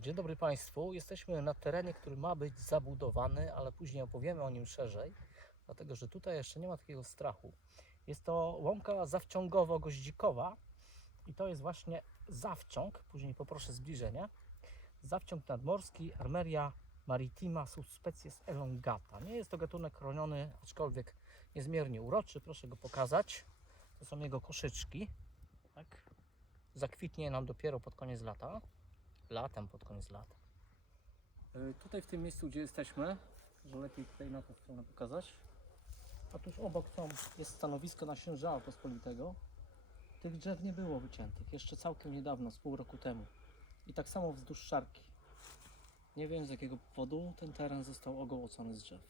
Dzień dobry Państwu. Jesteśmy na terenie, który ma być zabudowany, ale później opowiemy o nim szerzej, dlatego że tutaj jeszcze nie ma takiego strachu. Jest to łąka zawciągowo-goździkowa i to jest właśnie zawciąg, później poproszę zbliżenie, zawciąg nadmorski Armeria maritima subspecies elongata. Nie jest to gatunek chroniony, aczkolwiek niezmiernie uroczy. Proszę go pokazać. To są jego koszyczki. Tak? Zakwitnie nam dopiero pod koniec lata latem, pod koniec lata. Y, Tutaj w tym miejscu, gdzie jesteśmy, że lepiej tutaj na tę stronę pokazać, a tuż obok są, jest stanowisko nasiężała pospolitego. Tych drzew nie było wyciętych, jeszcze całkiem niedawno, z pół roku temu. I tak samo wzdłuż szarki. Nie wiem z jakiego powodu ten teren został ogołocony z drzew.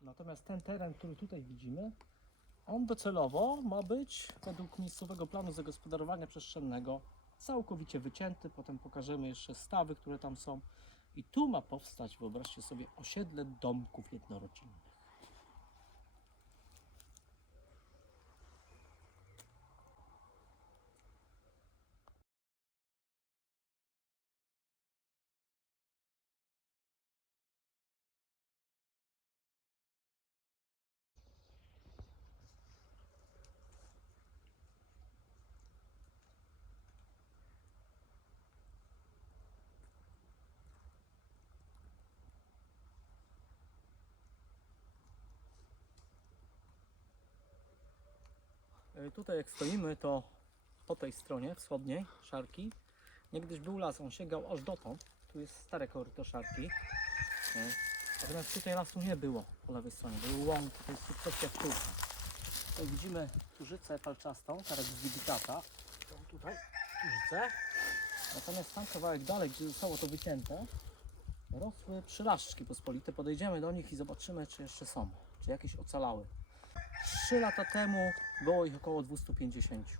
Natomiast ten teren, który tutaj widzimy, on docelowo ma być według miejscowego planu zagospodarowania przestrzennego całkowicie wycięty. Potem pokażemy jeszcze stawy, które tam są. I tu ma powstać, wyobraźcie sobie, osiedle domków jednorodzinnych. Tutaj jak stoimy, to po tej stronie wschodniej szarki niegdyś był las, on sięgał aż dotąd. Tu jest stare koryto szarki. E, Natomiast tutaj lasu nie było po lewej stronie, były łąki, to jest sukcesja sztuczna. Tutaj widzimy tużycę palczastą, karek zbitata. Tą tutaj tużycę. Natomiast tam kawałek dalej, gdzie zostało to wycięte, rosły przylaszczki pospolite. Podejdziemy do nich i zobaczymy, czy jeszcze są, czy jakieś ocalały. 3 lata temu było ich około 250.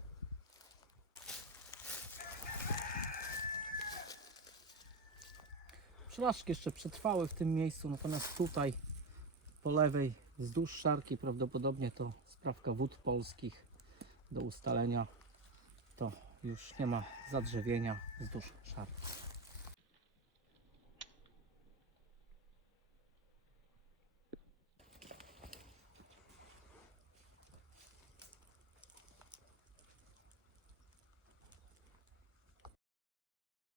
Przylaszki jeszcze przetrwały w tym miejscu, natomiast tutaj po lewej wzdłuż szarki prawdopodobnie to sprawka wód polskich do ustalenia. To już nie ma zadrzewienia wzdłuż szarki.